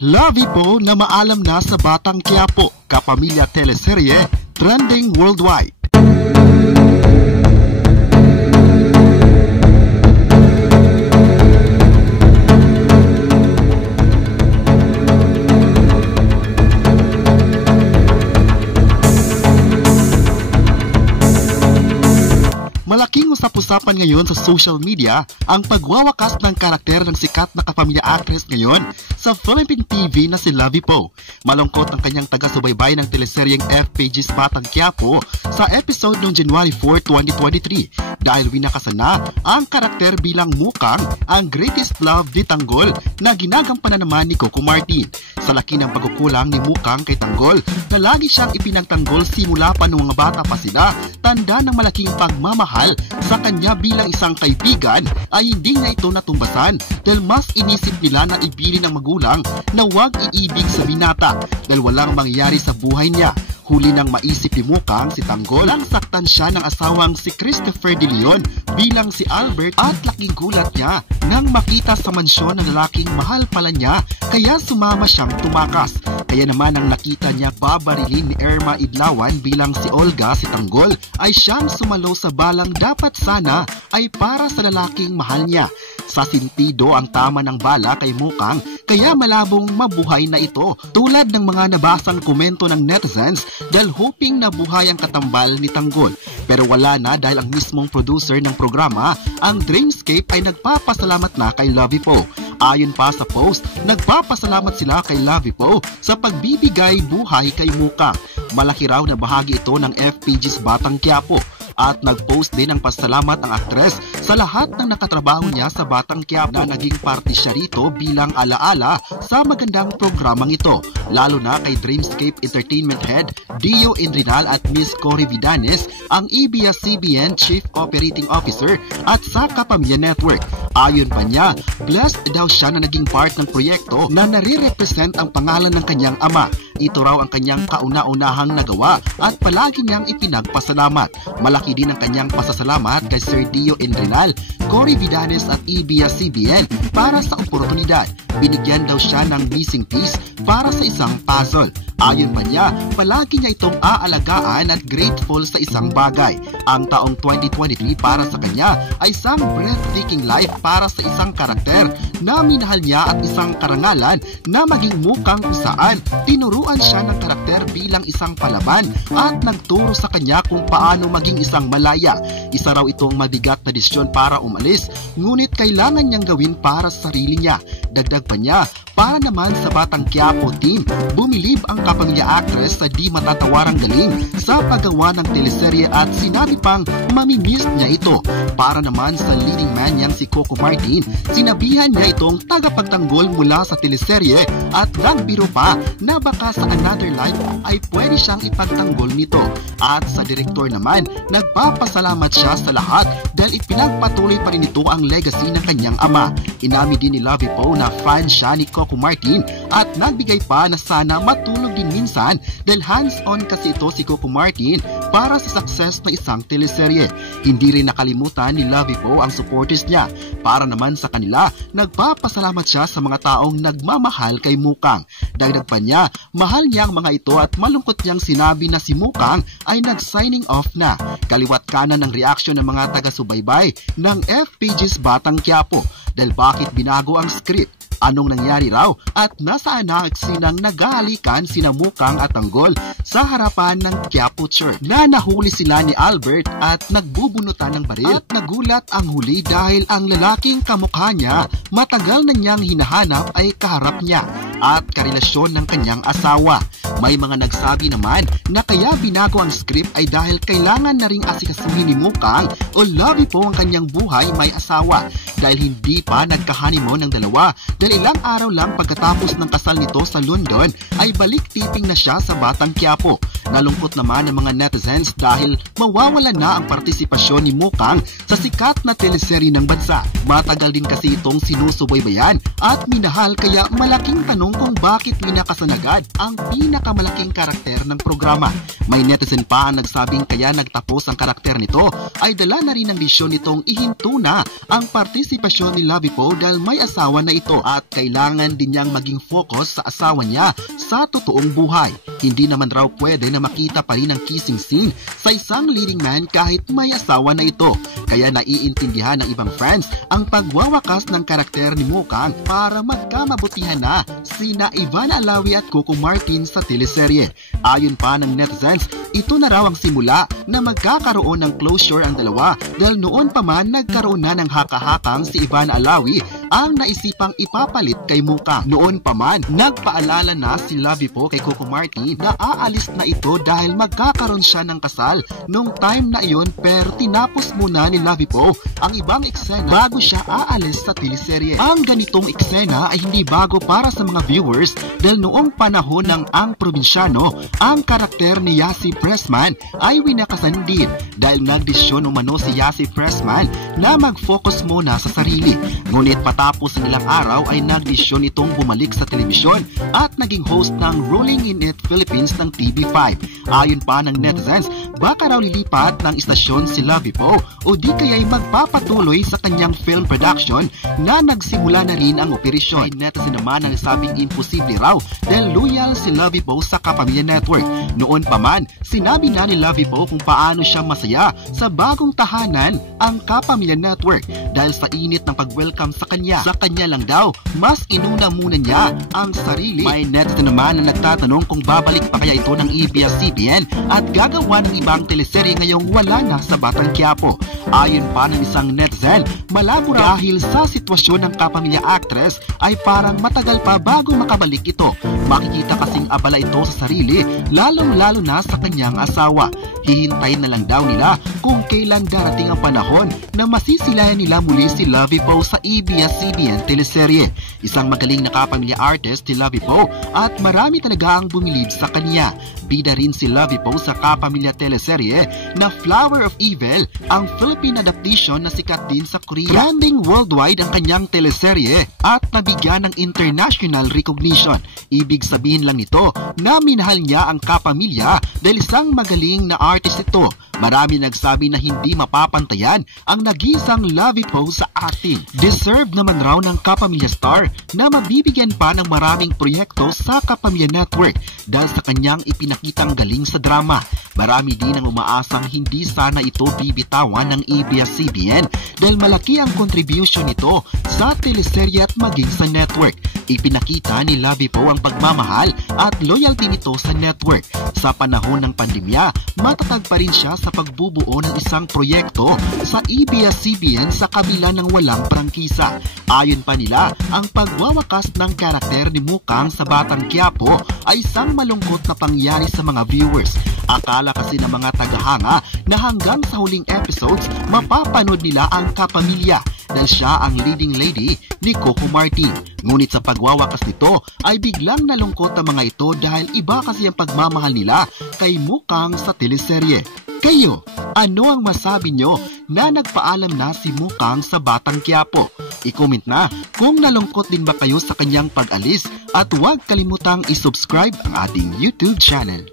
Lovey po na maalam na sa Batang Quiapo, kapamilya teleserye, trending worldwide. Malaking usap-usapan ngayon sa social media ang pagwawakas ng karakter ng sikat na kapamilya actress ngayon sa Philippine TV na si Lovey Po. Malungkot ang kanyang taga-subaybay ng teleseryeng FPG's Batang Quiapo sa episode noong January 4, 2023 dahil winakasan na ang karakter bilang Mukang, ang greatest love ni Tanggol na ginagampanan naman ni Coco Martin. Sa laki ng pagkukulang ni Mukang kay Tanggol na lagi siyang ipinagtanggol simula pa noong mga bata pa sila, tanda ng malaking pagmamahal sa kanya bilang isang kaibigan ay hindi na ito natumbasan dahil mas inisip nila na ibili ng magulang na huwag iibig sa binata dahil walang mangyayari sa buhay niya. Huli nang maisip ni Mukang si Tanggol ang saktan siya ng asawang si Christopher De Leon bilang si Albert at laking gulat niya nang makita sa mansyon ng lalaking mahal pala niya kaya sumama siyang tumakas. Kaya naman ang nakita niya babarilin ni Irma Idlawan bilang si Olga si Tanggol ay siyang sumalo sa balang dapat sana ay para sa lalaking mahal niya. Sa sentido ang tama ng bala kay Mukang kaya malabong mabuhay na ito tulad ng mga nabasang komento ng netizens dahil hoping na buhay ang katambal ni Tanggol. Pero wala na dahil ang mismong producer ng programa, ang Dreamscape ay nagpapasalamat na kay Lovey Po. Ayon pa sa post, nagpapasalamat sila kay Lovey Po sa pagbibigay buhay kay Mukang. Malaki raw na bahagi ito ng FPG's Batang Quiapo. At nag-post din ng pasalamat ang aktres sa lahat ng nakatrabaho niya sa Batang Quiapo na naging parte siya rito bilang alaala sa magandang programang ito. Lalo na kay Dreamscape Entertainment Head Dio Indrinal at Miss Cory Vidanes, ang ABS-CBN Chief Operating Officer at sa Kapamilya Network. Ayon pa niya, blessed daw siya na naging part ng proyekto na nare-represent ang pangalan ng kanyang ama. Ito raw ang kanyang kauna-unahang nagawa at palagi niyang ipinagpasalamat. Malaki din ang kanyang pasasalamat kay Sir Dio Indrinal, Cory Vidanes at ABS-CBN para sa oportunidad. Binigyan daw siya ng missing piece para sa isang puzzle. Ayon pa niya, palagi niya itong aalagaan at grateful sa isang bagay. Ang taong 2023 para sa kanya ay isang breathtaking life para sa isang karakter na minahal niya at isang karangalan na maging Mukang kung saan tinuruan siya ng karakter bilang isang palaban at nagturo sa kanya kung paano maging isang malaya. Isa raw itong mabigat na desisyon para umalis, ngunit kailangan niyang gawin para sa sarili niya. Dagdag pa niya, para naman sa Batang Quiapo team, bumilib ang kapamilya actress sa di matatawarang galing sa paggawa ng teleserye at sinabi pang mamimiss niya ito. Para naman sa leading man niyang si Coco Martin, sinabihan niya itong tagapagtanggol mula sa teleserye at nagbiro pa na baka sa another life ay pwede siyang ipagtanggol nito. At sa direktor naman, nagpapasalamat siya sa lahat dahil ipinagpatuloy pa rin ito ang legacy ng kanyang ama. Inami din ni Lovey Po na fan siya ni Coco Martin at nagbigay pa na sana matulog din minsan dahil hands-on kasi ito si Coco Martin para sa success ng isang teleserye. Hindi rin nakalimutan ni Lovey Po ang supporters niya. Para naman sa kanila, nagpapasalamat siya sa mga taong nagmamahal kay Mukang. Dagdag pa niya, mahal niya ang mga ito at malungkot niyang sinabi na si Mukang ay nag-signing off na. Kaliwat kanan ng reaksyon ng mga taga-subaybay ng FPG's Batang Quiapo dahil bakit binago ang script. Anong nangyari raw at nasaan na sinang naghahalikan sina Mukang at Tanggol sa harapan ng Quiapo Church na nahuli sila ni Albert at nagbubunutan ng baril at nagulat ang huli dahil ang lalaking kamukha niya matagal na niyang hinahanap ay kaharap niya at karelasyon ng kanyang asawa. May mga nagsabi naman na kaya binago ang script ay dahil kailangan na ring asikasuhin ni Mukang o Lovey Po ang kanyang buhay may asawa dahil hindi pa nagka-honeymoon ng dalawa dahil ilang araw lang pagkatapos ng kasal nito sa London ay balik tiping na siya sa Batang Quiapo. Nalungkot naman ang mga netizens dahil mawawala na ang partisipasyon ni Mukang sa sikat na teleserye ng bansa. Matagal din kasi itong sinusubaybayan at minahal kaya malaking tanong kung bakit winakasan agad ang pinakamalaking karakter ng programa. May netizen pa ang nagsabing kaya nagtapos ang karakter nito ay dala na rin ang desisyon nitong ihinto na ang partisipasyon sitwasyon ni Lovie Poe dahil may asawa na ito at kailangan din niyang maging focus sa asawa niya sa totoong buhay. Hindi naman raw pwede na makita pa rin ang kissing scene sa isang leading man kahit may asawa na ito. Kaya naiintindihan ng ibang fans ang pagwawakas ng karakter ni Mukang para magkamabutihan na sina Ivana Alawi at Coco Martin sa teleserye. Ayon pa ng netizens, ito na raw ang simula na magkakaroon ng closure ang dalawa dahil noon pa man nagkaroon na ng haka-hakang si Ivana Alawi ang naisipang ipapalit kay Mukang. Noon pa man, nagpaalala na si Lovie Poe kay Coco Martin na aalis na ito dahil magkakaroon siya ng kasal nung time na iyon pero tinapos muna ni Lovie Poe ang ibang eksena bago siya aalis sa teleserye. Ang ganitong eksena ay hindi bago para sa mga viewers dahil noong panahon ng Ang Probinsyano, ang karakter ni Yasi Pressman ay winakasan din dahil nagdesisyon umano si Yasi Pressman na mag-focus muna sa sarili. Ngunit patapos ng ilang araw ay nagdesisyon itong bumalik sa telebisyon at naging host ng Rolling in It Philippines ng TV5. Ayon pa ng netizens, baka raw lilipat ng istasyon si Lovie Poe o di kaya'y magpapatuloy sa kanyang film production na nagsimula na rin ang operasyon. May netizen naman ang nasabing imposible raw dahil loyal si Lovie Poe sa Kapamilya Network. Noon pa man, sinabi na ni Lovie Poe kung paano siya masaya sa bagong tahanan ang Kapamilya Network dahil sa init ng pag-welcome sa kanya. Sa kanya lang daw, mas inuna muna niya ang sarili. May netizen naman na nagtatanong kung babalik pa kaya ito ng ABS-CBN at gagawa ng ibang teleserye ngayong wala na sa Batang Quiapo. Ayon pa ng isang netizen, malabo dahil sa sitwasyon ng Kapamilya actress ay parang matagal pa bago makabalik ito. Makikita kasing abala ito sa sarili, lalong-lalo na sa kanyang asawa. Hihintayin na lang daw nila kung kailan darating ang panahon na masisilayan nila muli si Lovie Poe sa ABS-CBN teleserye. Isang magaling na kapamilya artist si Lovie Poe at marami talaga ang bumilib sa kanya. Bida rin si Lovie Poe sa kapamilya teleserye na Flower of Evil, ang Philippine adaptation na sikat din sa Korea. Trending worldwide ang kanyang teleserye at nabigyan ng international recognition. Ibig sabihin lang nito na minahal niya ang kapamilya dahil isang magaling na artist ito. Marami nagsabi na hindi mapapantayan ang nag-iisang Lovie Poe sa acting. Deserve naman raw ng Kapamilya star na mabibigyan pa ng maraming proyekto sa Kapamilya Network dahil sa kanyang ipinakitang galing sa drama. Marami din ang umaasang hindi sana ito bibitawan ng ABS-CBN dahil malaki ang contribution nito sa teleserye at maging sa network. Ipinakita ni Lovie Poe ang pagmamahal at loyalty nito sa network. Sa panahon ng pandemya, matatag pa rin siya sa pagbubuo ng isang proyekto sa ABS-CBN sa kabila ng walang prangkisa. Ayon pa nila, ang pagwawakas ng karakter ni Mukang sa Batang Quiapo ay isang malungkot na pangyari sa mga viewers. Akala kasi ng mga tagahanga na hanggang sa huling episodes mapapanood nila ang kapamilya dahil siya ang leading lady ni Coco Martin. Ngunit sa pagwawakas nito ay biglang nalungkot ang mga ito dahil iba kasi ang pagmamahal nila kay Mukang sa teleserye. Kayo, ano ang masabi nyo na nagpaalam na si Mukang sa Batang Quiapo? I-comment na kung nalungkot din ba kayo sa kanyang pag-alis at huwag kalimutang i-subscribe ang ating YouTube channel.